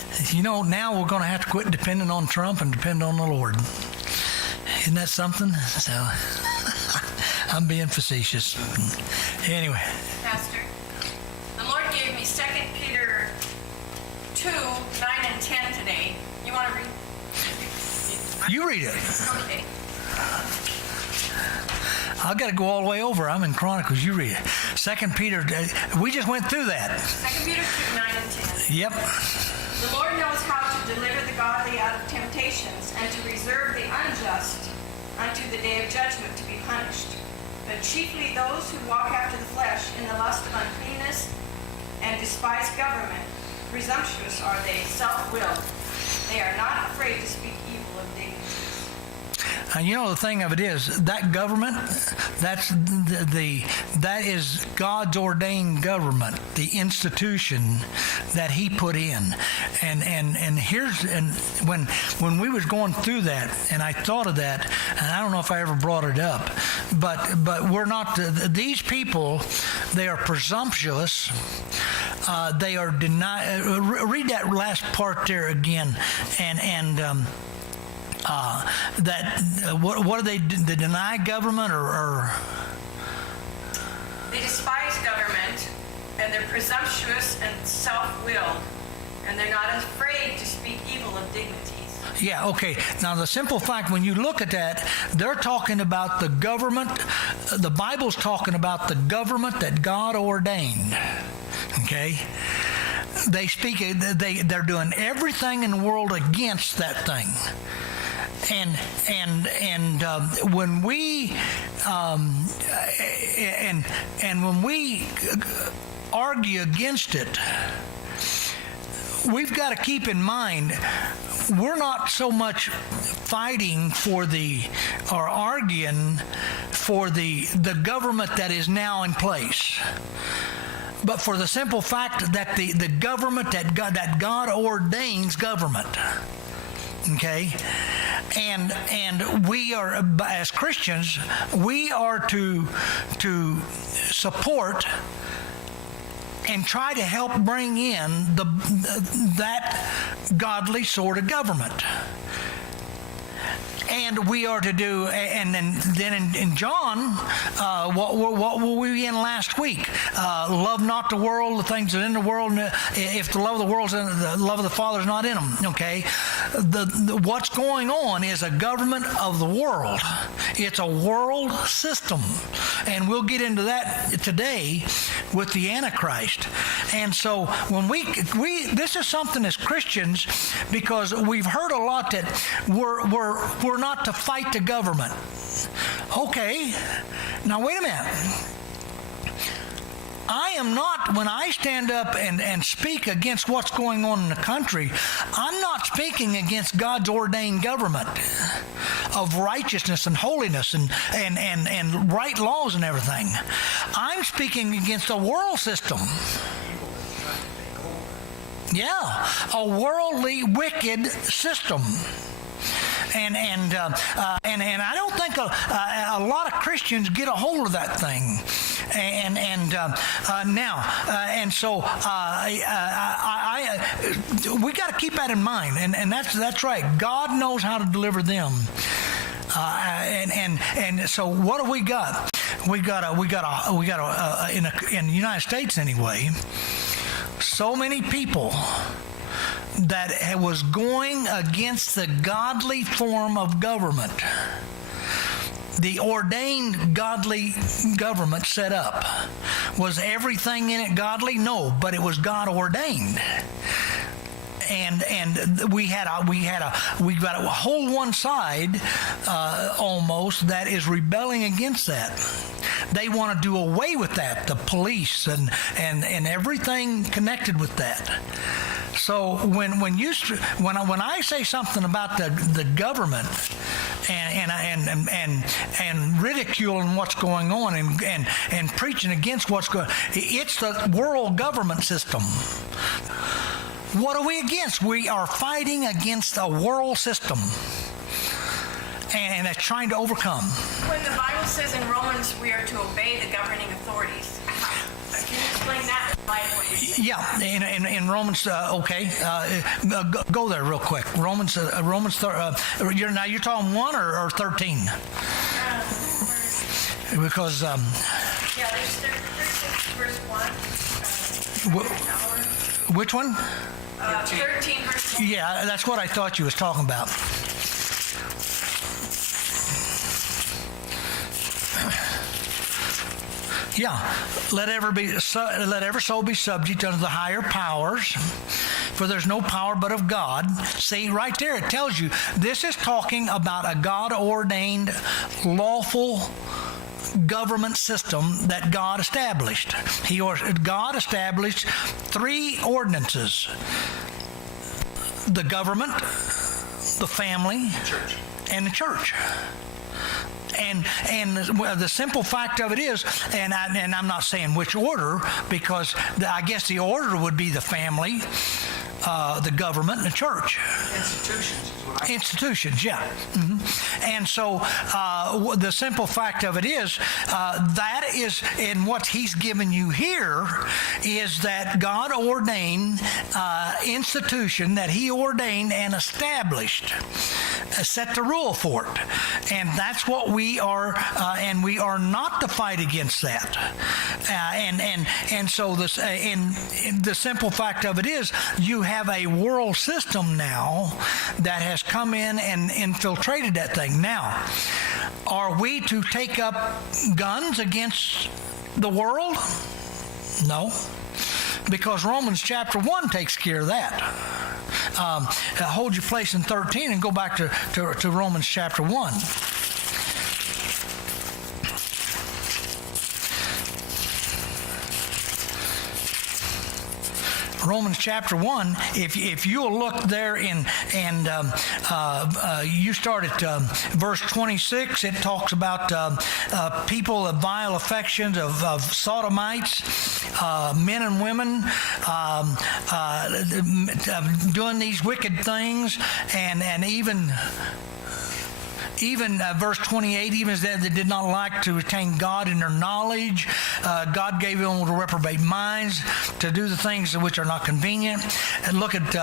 Now we're going to have to quit depending on Trump and depend on the Lord. Isn't that something? So I'm being facetious. Anyway. Pastor, the Lord gave me 2 Peter 2, 9 and 10 today. You want to read? You read it. Okay. I've got to go all the way over. I'm in Chronicles. You read it. 2 Peter, we just went through that. 2 Peter 2, 9 and 10. Yep. The Lord knows how to deliver the godly out of temptations and to reserve the unjust unto the day of judgment to be punished. But chiefly those who walk after the flesh in the lust of uncleanness and despise government. Presumptuous are they, self-willed. They are not afraid to speak evil of dignities. And the thing of it is, that government, that is God's ordained government, the institution that He put in. And when we was going through that, and I thought of that, and I don't know if I ever brought it up, but we're not, these people, they are presumptuous. They are read that last part there again, what do they deny government or They despise government, and they're presumptuous and self-willed, and they're not afraid to speak evil of dignities. Yeah, okay. Now, the simple fact, when you look at that, they're talking about the government. The Bible's talking about the government that God ordained. Okay? They're doing everything in the world against that thing. When we argue against it, we've got to keep in mind we're not so much fighting for or arguing for the government that is now in place, but for the simple fact that the government that God ordains government. Okay, and we are, as Christians, we are to support and try to help bring in that godly sort of government. And we are to do, and then in John, what were we in last week? Love not the world, the things that are in the world. If the love of the world, the love of the Father is not in them. Okay, what's going on is a government of the world. It's a world system, and we'll get into that today with the Antichrist. And so when we this is something as Christians, because we've heard a lot that we're not to fight the government. Okay, now wait a minute. I am not, when I stand up and speak against what's going on in the country, I'm not speaking against God's ordained government of righteousness and holiness and right laws and everything. I'm speaking against a world system. Yeah, a worldly, wicked system. And I don't think a lot of Christians get a hold of that thing, we got to keep that in mind, and that's right. God knows how to deliver them, so what do we got? We got in the United States anyway, so many people that was going against the godly form of government. The ordained godly government set up. Was everything in it godly? No, but it was God ordained. And we got a whole one side almost that is rebelling against that. They want to do away with that, the police and everything connected with that. So when I say something about the government and ridiculing what's going on and preaching against what's going on, it's the world government system. What are we against? We are fighting against a world system, and it's trying to overcome. When the Bible says in Romans we are to obey the governing authorities, can you explain that in light of what you said. Yeah, in Romans, okay, go there real quick. Romans, you're talking 1 or 13? Because Yeah, there's 36 verse 1. which one? 13 verse 1. Yeah, that's what I thought you was talking about. Yeah, let every soul be subject unto the higher powers, for there's no power but of God. See, right there it tells you this is talking about a God-ordained, lawful government system that God established. God established 3 ordinances: the government, the family, and the church. And the simple fact of it is, and I'm not saying which order, because I guess the order would be the family, the government, and the church. Institutions, yeah. Mm-hmm. And so the simple fact of it is, that is, in what he's given you here, is that God ordained institution that he ordained and established, set the rule for it. And that's what we are, and we are not to fight against that. And so this, the simple fact of it is, you have a world system now that has come in and infiltrated that thing. Now, are we to take up guns against the world? No, because Romans chapter 1 takes care of that. Hold your place in 13 and go back to Romans chapter 1. Romans chapter 1, if you'll look there you start at verse 26, it talks about people of vile affections, of sodomites, men and women doing these wicked things, and even verse 28, even as they did not like to retain God in their knowledge, God gave them to reprobate minds to do the things which are not convenient. And look at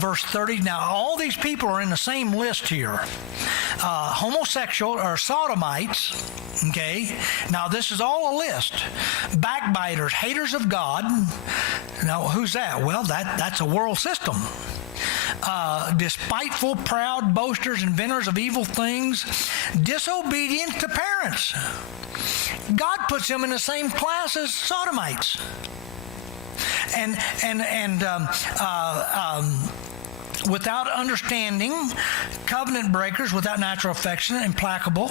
verse 30. Now, all these people are in the same list here. Homosexual or sodomites, okay? Now, this is all a list. Backbiters, haters of God. Now, who's that? Well, that's a world system. Despiteful, proud, boasters, inventors of evil things, disobedient to parents. God puts them in the same class as sodomites. And without understanding, covenant breakers, without natural affection, implacable,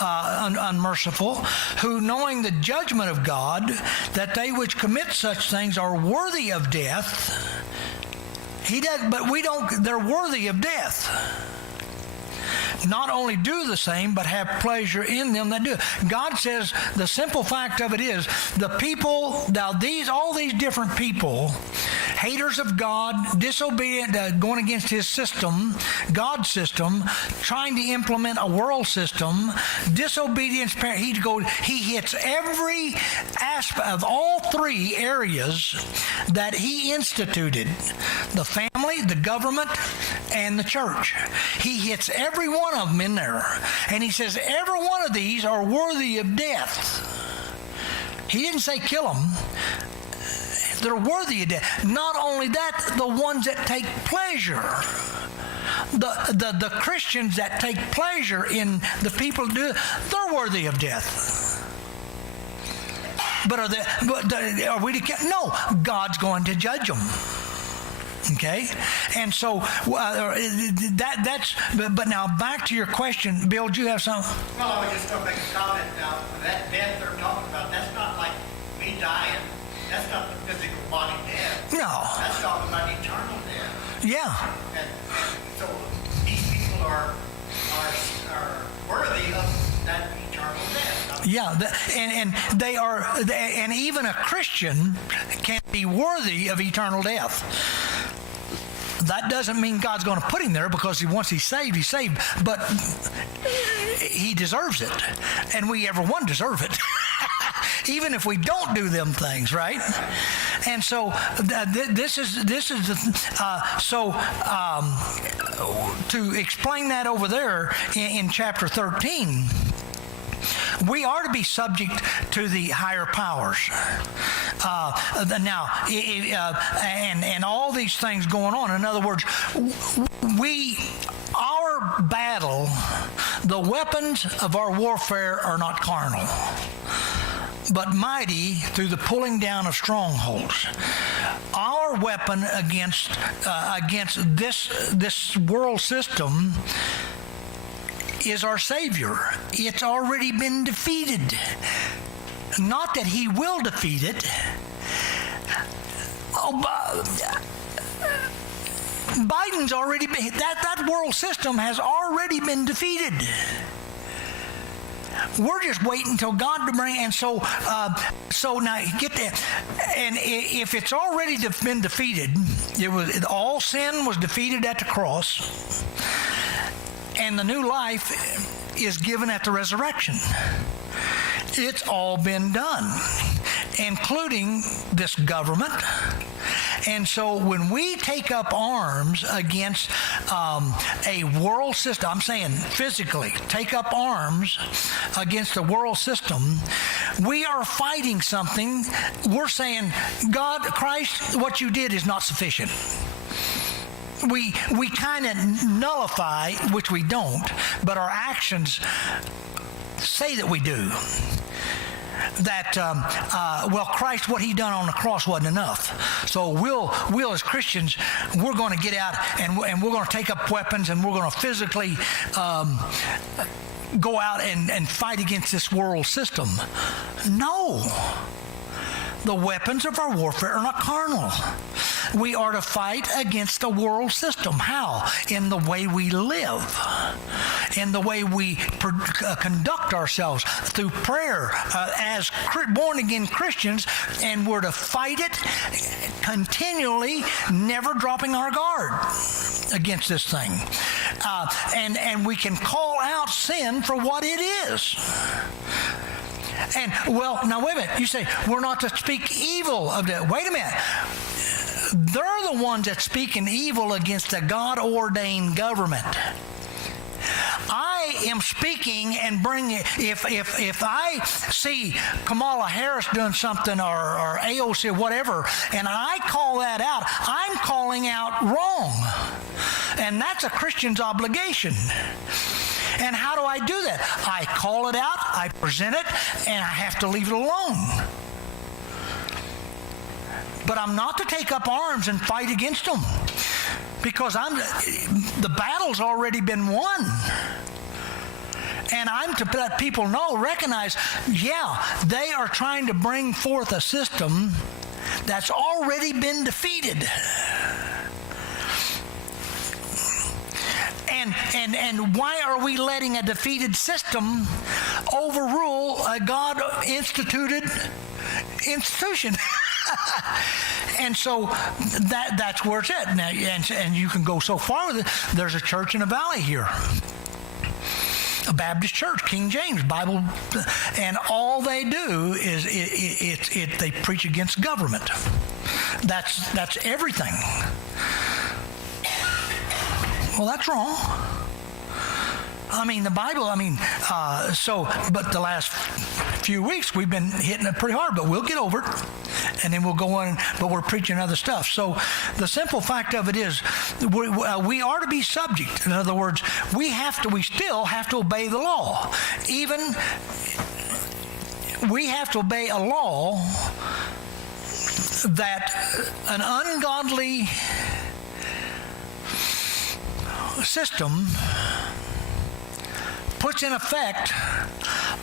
unmerciful, who, knowing the judgment of God, that they which commit such things are worthy of death. He does, but we don't. They're worthy of death. Not only do the same, but have pleasure in them that do. God says the simple fact of it is the people. Now all these different people, haters of God, disobedient, going against His system, God's system, trying to implement a world system, disobedience. He hits every aspect of all 3 areas that He instituted: the family, the government, and the church. He hits every one of them in there, and He says every one of these are worthy of death. He didn't say kill them. They're worthy of death. Not only that, the ones that take pleasure, the Christians that take pleasure in the people who do it, they're worthy of death. But are we to? No, God's going to judge them. Okay, and so that's. But now back to your question, Bill. Do you have something? Well, I was just going to make a comment now. That death they're talking about, that's not like me dying. That's not the physical body death. No. That's talking about eternal death. Yeah. And so these people are worthy of that eternal death. Yeah, and they are, and even a Christian can be worthy of eternal death. That doesn't mean God's going to put him there, because once he's saved, but he deserves it, and we everyone deserve it. even if we don't do them things, right? And so this is to explain that over there in chapter 13. We are to be subject to the higher powers. And all these things going on. In other words, our battle, the weapons of our warfare are not carnal, but mighty through the pulling down of strongholds. Our weapon against this world system is our Savior. It's already been defeated. Not that he will defeat it. Biden's already been, that world system has already been defeated. We're just waiting until God to bring, and so now get that. And if it's already been defeated, all sin was defeated at the cross, and the new life is given at the resurrection. It's all been done, including this government. And so when we take up arms against a world system, I'm saying physically, take up arms against the world system, we are fighting something. We're saying, God, Christ, what you did is not sufficient. We kind of nullify, which we don't, but our actions say that we do. That Christ, what he done on the cross wasn't enough. So we'll as Christians, we're going to get out and we're going to take up weapons and we're going to physically go out and fight against this world system. No. The weapons of our warfare are not carnal. We are to fight against the world system. How? In the way we live, in the way we conduct ourselves through prayer as born-again Christians, and we're to fight it continually, never dropping our guard against this thing. And we can call out sin for what it is. And, now wait a minute. You say, we're not to speak evil of that. Wait a minute. They're the ones that speaking evil against the God-ordained government. I am speaking and bringing, if I see Kamala Harris doing something or AOC or whatever, and I call that out, I'm calling out wrong. And that's a Christian's obligation. And how do I do that? I call it out, I present it, and I have to leave it alone. But I'm not to take up arms and fight against them, because the battle's already been won. And I'm to let people recognize, they are trying to bring forth a system that's already been defeated. And why are we letting a defeated system overrule a God-instituted institution? And so that's where it's at now. And you can go so far with it. There's a church in the valley here, a Baptist church, King James Bible, and all they do is they preach against government. That's everything. Well, that's wrong. I mean, the Bible, but the last few weeks we've been hitting it pretty hard, but we'll get over it, and then we'll go on, but we're preaching other stuff. So the simple fact of it is we are to be subject. In other words, we still have to obey the law. Even we have to obey a law that an ungodly system puts in effect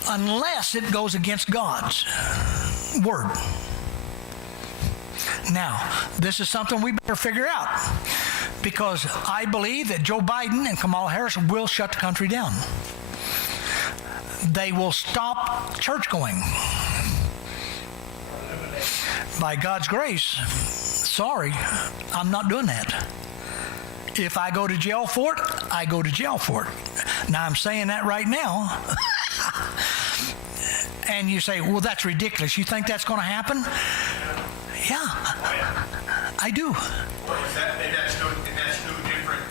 unless it goes against God's word. Now, this is something we better figure out, because I believe that Joe Biden and Kamala Harris will shut the country down. They will stop church going. By God's grace, sorry, I'm not doing that. If I go to jail for it, I go to jail for it. Now, I'm saying that right now. And you say, well, that's ridiculous. You think that's going to happen? Yeah, I do. And that's no different.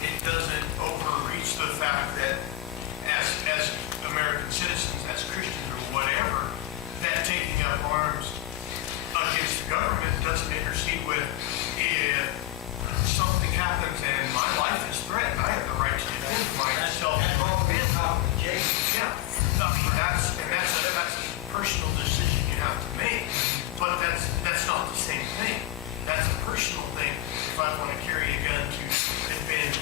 It doesn't overreach the fact that as American citizens, as Christians or whatever, that taking up arms against the government doesn't intercede with if something happens and my life is threatened. I have the right to defend myself. Yeah, that's a personal decision you have to make. But that's not the same thing. That's a personal thing. If I want to carry a gun to defend,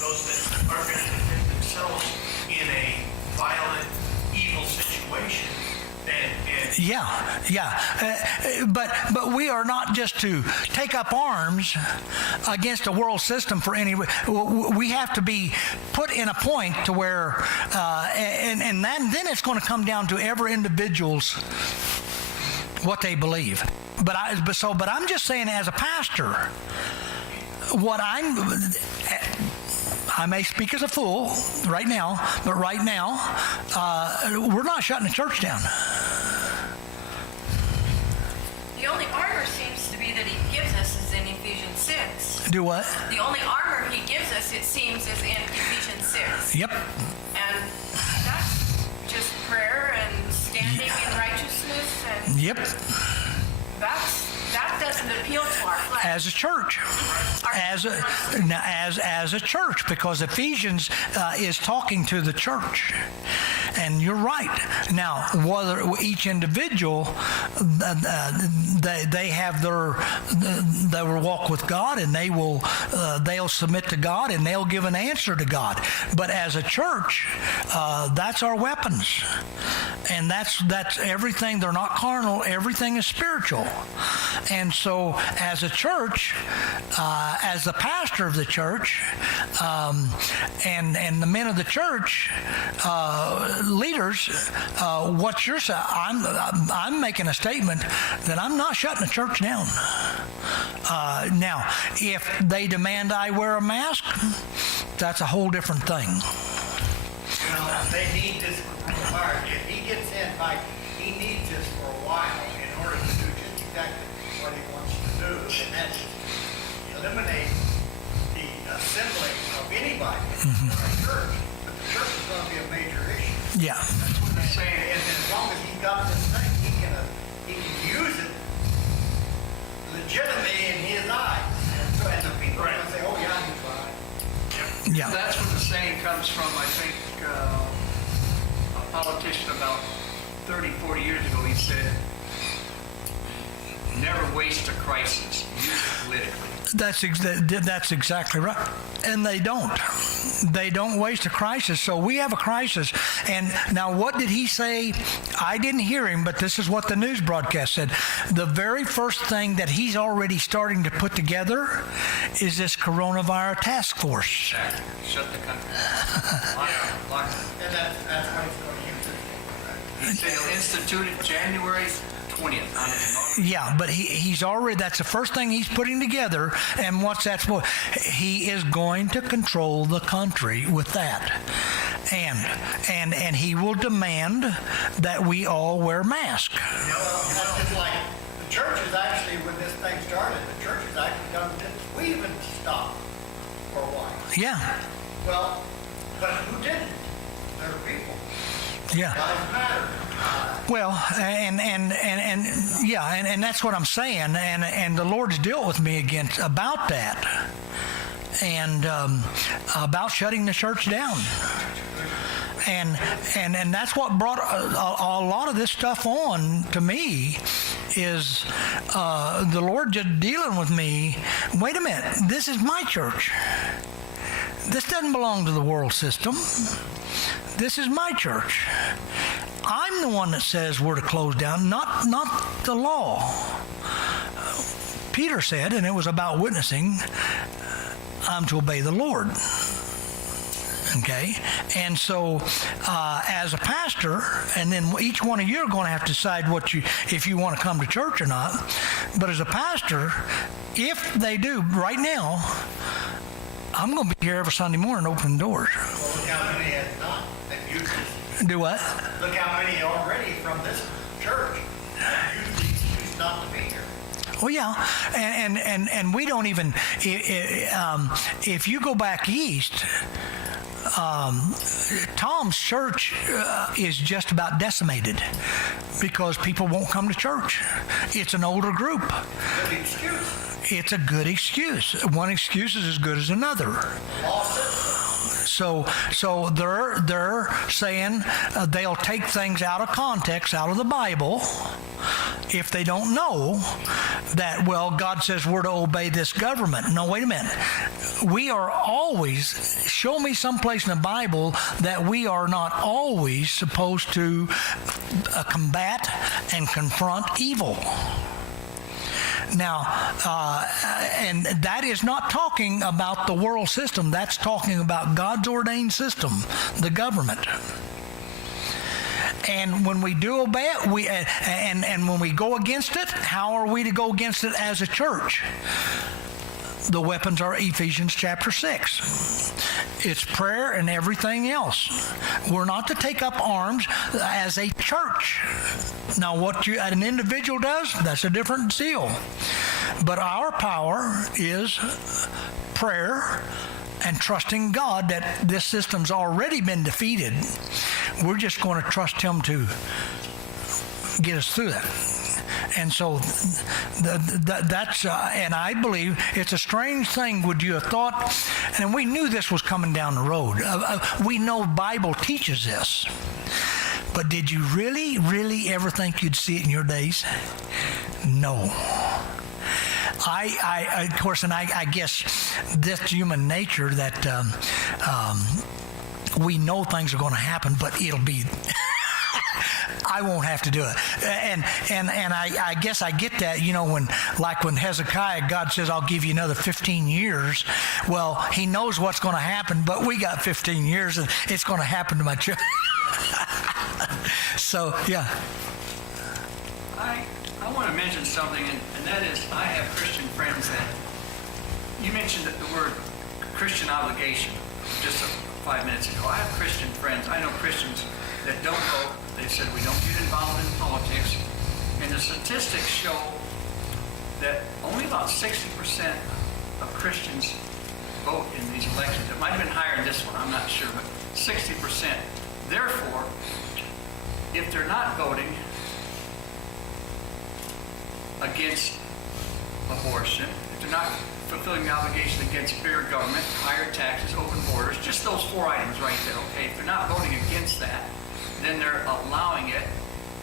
those that are going to defend themselves in a violent, evil situation, but we are not just to take up arms against a world system for any. We have to be put in a point to where, and then it's going to come down to every individual's what they believe. But I'm just saying, as a pastor, I may speak as a fool right now, but right now, we're not shutting the church down. The only armor seems to be that he gives us is in Ephesians 6. Do what? The only armor he gives us, it seems, is in Ephesians 6. Yep. And that's just prayer and standing in righteousness, and Yep. that doesn't appeal to our flesh. As a church, as a church, because Ephesians is talking to the church, and you're right. Now, whether each individual, they have they will walk with God, and they'll submit to God, and they'll give an answer to God. But as a church, that's our weapons, and that's everything. They're not carnal. Everything is spiritual. And so, as a church, as the pastor of the church, and the men of the church, leaders, what you're saying, I'm making a statement that I'm not shutting the church down. Now, if they demand I wear a mask, that's a whole different thing. They need this required. If he gets in, he needs this for a while in order to do just exactly what he wants to do, and that's eliminate the assembling of anybody in our church. But the church is going to be a major issue. Yeah. That's what they're saying. And as long as he's got this thing, he can use it legitimately in his eyes. And the people are going to say, oh, yeah, he's right. Yeah. That's where the saying comes from. I think a politician about 30, 40 years ago, he said, never waste a crisis, use it politically. That's exactly right. And they don't waste a crisis. So we have a crisis. And now, what did he say? I didn't hear him, but this is what the news broadcast said. The very first thing that he's already starting to put together is this coronavirus task force. Exactly. Shut the country down. Lock it. And that's what he's going to use it for, right? He said he'll institute it January 20th. Yeah, but he's already, that's the first thing he's putting together. And what's that for? He is going to control the country with that. And he will demand that we all wear masks. That's just like the church is actually, when this thing started, the church has actually done this. We even stopped for a while. Yeah. Well, but who didn't? There are people. Yeah. Lives matter. Well, and that's what I'm saying, and the Lord's dealt with me about that, and about shutting the church down, and that's what brought a lot of this stuff on to me, is the Lord just dealing with me. Wait a minute, this is my church. This doesn't belong to the world system. This is my church. I'm the one that says we're to close down, not the law. Peter said, and it was about witnessing, I'm to obey the Lord. Okay? And so, as a pastor, and then each one of you are going to have to decide if you want to come to church or not. But as a pastor, if they do, right now, I'm going to be here every Sunday morning opening doors. Well, look how many has not. They've used this. Do what? Look how many already from this church use the excuse not to be here. Well, yeah, and we don't even. If you go back east, Tom's church is just about decimated because people won't come to church. It's an older group. Good excuse. It's a good excuse. One excuse is as good as another. The law says so. So they're saying they'll take things out of context, out of the Bible, if they don't know that, well, God says we're to obey this government. No, wait a minute. We are always, show me someplace in the Bible that we are not always supposed to combat and confront evil. Now, and that is not talking about the world system. That's talking about God's ordained system, the government. And when we do obey it, and when we go against it, how are we to go against it as a church? The weapons are Ephesians chapter 6. It's prayer and everything else. We're not to take up arms as a church. Now, what an individual does, that's a different deal. But our power is prayer and trusting God that this system's already been defeated. We're just going to trust Him to get us through that. And so that's, and I believe it's a strange thing. Would you have thought, and we knew this was coming down the road. We know Bible teaches this. But did you really, really ever think you'd see it in your days? No. I of course, and I guess this human nature that we know things are going to happen, but it'll be... I won't have to do it. And I guess I get that, when Hezekiah, God says, I'll give you another 15 years. Well, He knows what's going to happen, but we got 15 years and it's going to happen to my children. So, yeah. I want to mention something, and that is I have Christian friends that, you mentioned that the word Christian obligation just 5 minutes ago. I have Christian friends, I know Christians that don't vote. They said we don't get involved in politics. And the statistics show that only about 60% of Christians vote in these elections. It might have been higher in this one, I'm not sure, but 60%. Therefore, if they're not voting against abortion, if they're not fulfilling the obligation against bigger government, higher taxes, open borders, just those 4 items right there, okay? If they're not voting against that, then they're allowing it.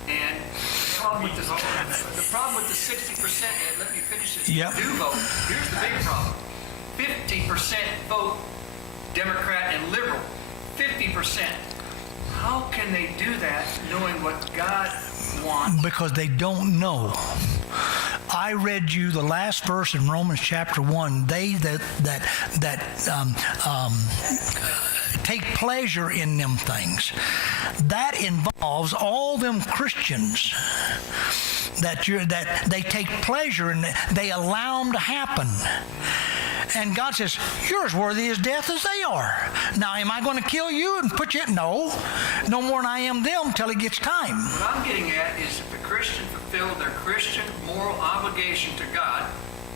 And the problem with the 60%, and let me finish this, Yep. do vote, here's the big problem. 50% vote Democrat and liberal. 50%. How can they do that knowing what God wants? Because they don't know. I read you the last verse in Romans chapter 1. They that take pleasure in them things. That involves all them Christians that they take pleasure in. They allow them to happen. And God says, you're as worthy as death as they are. Now, am I going to kill you and put you? No more than I am them till it gets time. What I'm getting at is if the Christian fulfilled their Christian moral obligation to God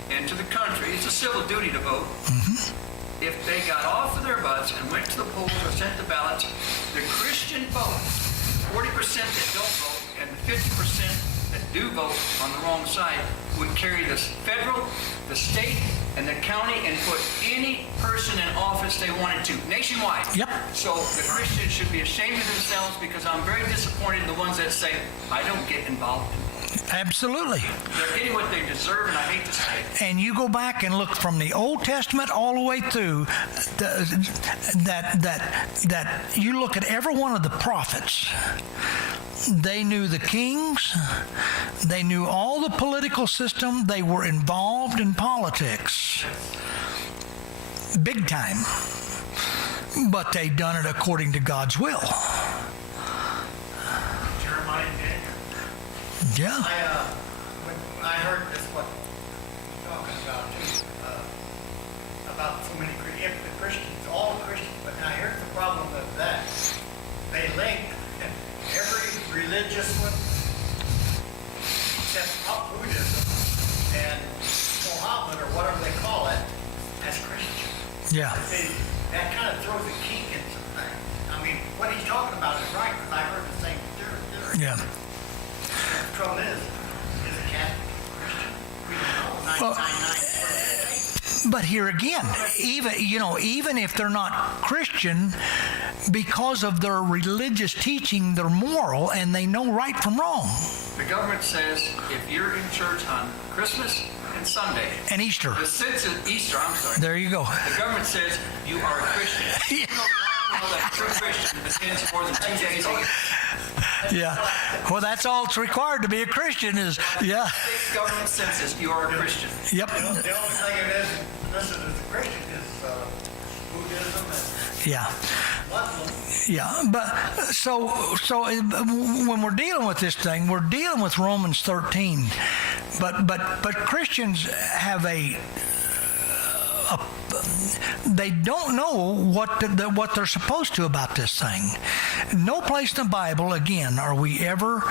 and to the country, it's a civil duty to vote. Mm-hmm. If they got off of their butts and went to the polls or sent the ballots, the Christian vote, 40% that don't vote and the 50% that do vote on the wrong side, would carry the federal, the state, and the county and put any person in office they wanted to, nationwide. Yep. So the Christians should be ashamed of themselves because I'm very disappointed in the ones that say, I don't get involved in politics. Absolutely. They're getting what they deserve, and I hate to say it. And you go back and look from the Old Testament all the way through, that you look at every one of the prophets. They knew the kings. They knew all the political system. They were involved in politics. Big time. But they done it according to God's will. Jeremiah and Daniel. Yeah. When I heard this, what you're talking about so many Christians, all Christians, but now here's the problem with that. They link Yeah. See, that kind of throws a kink in some things. I mean, what he's talking about is right, because I heard the same theory. Yeah. The trouble is a Catholic Christian? We don't know. 999. But here again, even if they're not Christian, because of their religious teaching, they're moral and they know right from wrong. The government says if you're in church on Christmas and Sunday, And Easter. the sense of Easter, I'm sorry, There you go. the government says you are a Christian. You know that a true Christian attends more than 2 days a year. Yeah. Well, that's all it's required to be a Christian is, yeah. States government census, you are a Christian. Yep. The only thing it is, listen, as a Christian is Buddhism and Yeah. Muslim. Yeah, but so when we're dealing with this thing, we're dealing with Romans 13, but Christians have they don't know what they're supposed to about this thing. No place in the Bible, again, are we ever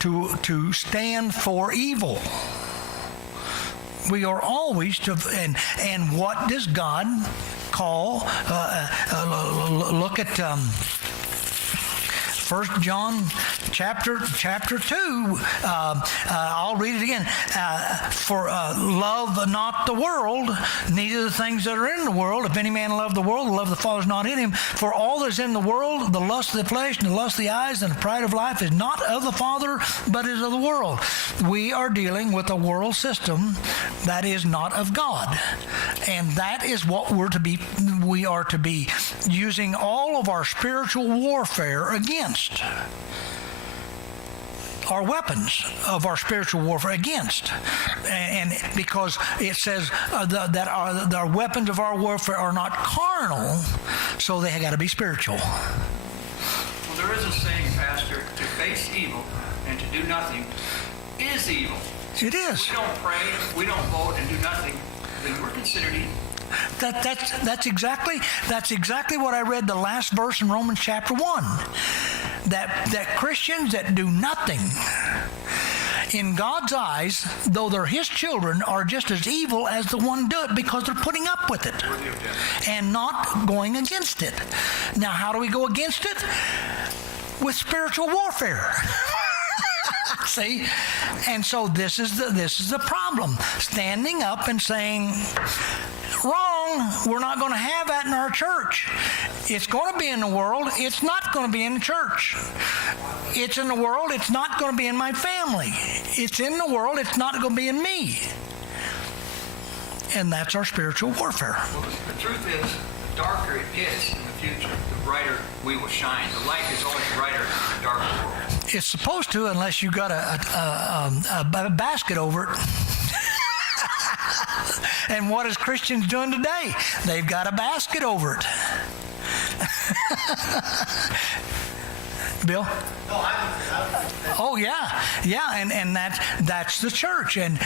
to stand for evil. We are always to, and what does God call? Look at 1 John chapter 2. I'll read it again. For love not the world, neither the things that are in the world. If any man love the world, the love of the Father is not in him. For all that is in the world, the lust of the flesh and the lust of the eyes and the pride of life is not of the Father, but is of the world. We are dealing with a world system that is not of God. And that is what we are to be using all of our spiritual warfare against. Our weapons of our spiritual warfare against. And because it says that our weapons of our warfare are not carnal, so they got to be spiritual. Well, there is a saying, Pastor, to face evil and to do nothing is evil. It is. If we don't pray, if we don't vote and do nothing, then we're considered evil. That's exactly what I read the last verse in Romans chapter 1. That Christians that do nothing in God's eyes, though they're His children, are just as evil as the one do it because they're putting up with it and not going against it. Now, how do we go against it? With spiritual warfare. See? And so this is the problem. Standing up and saying, wrong, we're not going to have that in our church. It's going to be in the world. It's not going to be in the church. It's in the world. It's not going to be in my family. It's in the world. It's not going to be in me. And that's our spiritual warfare. Well, the truth is, the darker it gets in the future, the brighter we will shine. The light is always brighter in a darker world. It's supposed to, unless you got a basket over it. And what is Christians doing today? They've got a basket over it. Bill? No, I Oh yeah, and that's the church, and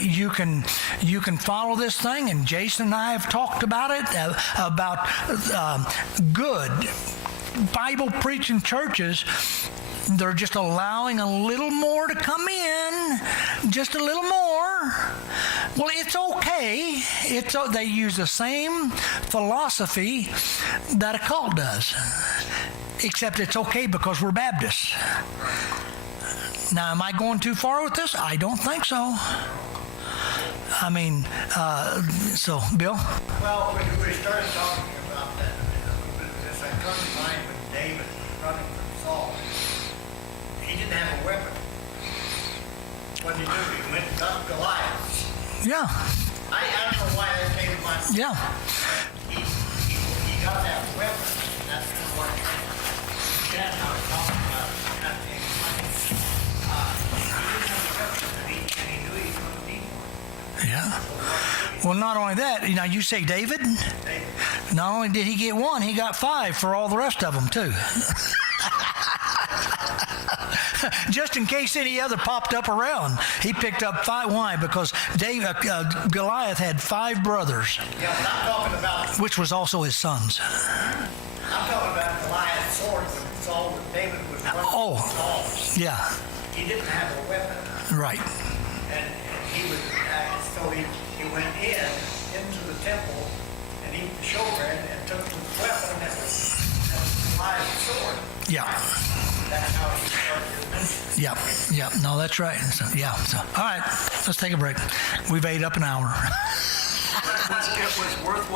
you can follow this thing, and Jason and I have talked about it about good Bible preaching churches. They're just allowing a little more to come in, just a little more. Well, it's okay. They use the same philosophy that a cult does, except it's okay because we're Baptists. Now, am I going too far with this? I don't think so. I mean, so, Bill? Well, when we started talking about that, this I come to mind when David was running from Saul. He didn't have a weapon. What did he do? He went and got Goliath. Yeah. I don't know why that came to my mind. Yeah. He got that weapon. That's what that's how it's talking about. That came to mind. He didn't have a weapon, and he knew he was going to need one. Yeah. Well, not only that, now you say David? David. Not only did he get one, he got 5 for all the rest of them, too. Just in case any other popped up around, he picked up 5. Why? Because Goliath had 5 brothers, Yeah, I'm not talking about. which was also his sons. I'm talking about Goliath's sword when Saul, when David was running Oh. from Saul. Yeah, He didn't have a weapon, right. and he was so he went into the temple, and he showbread and took the weapon that was Elijah's sword. Yeah. That's how he started his ministry. Yeah. No, that's right. So, all right, let's take a break. We've ate up an hour. It was worthwhile